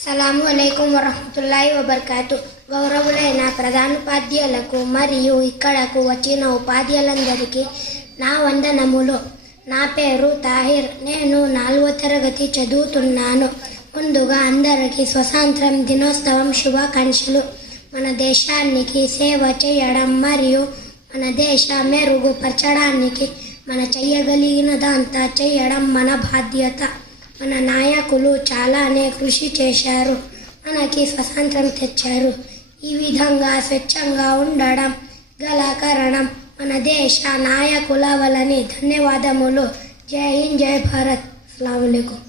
అస్సలాము అలైకుం వరహ్మతుల్లాహి వబర్కాతు. గౌరవులైన ప్రధానోపాధ్యాయులకు మరియు ఇక్కడకు వచ్చిన ఉపాధ్యాయులందరికీ నా వందనములు. నా పేరు తాహిర్. నేను 4వ తరగతి చదువుతున్నాను. ముందుగా అందరికీ స్వాతంత్రం దినోత్సవం శుభాకాంక్షలు. మన దేశానికి సేవ చేయడం మరియు మన దేశ మెరుగుపరచడానికి మన చేయగలిగినదంతా చేయడం మన బాధ్యత. మన నాయకులు చాలానే కృషి చేశారు, మనకి స్వాతంత్రం తెచ్చారు. ఈ విధంగా స్వచ్ఛంగా ఉండడం గల కారణం మన దేశ నాయకుల వలని. ధన్యవాదములు. జై హింద్, జై భారత్. అస్సలాము అలైకుం.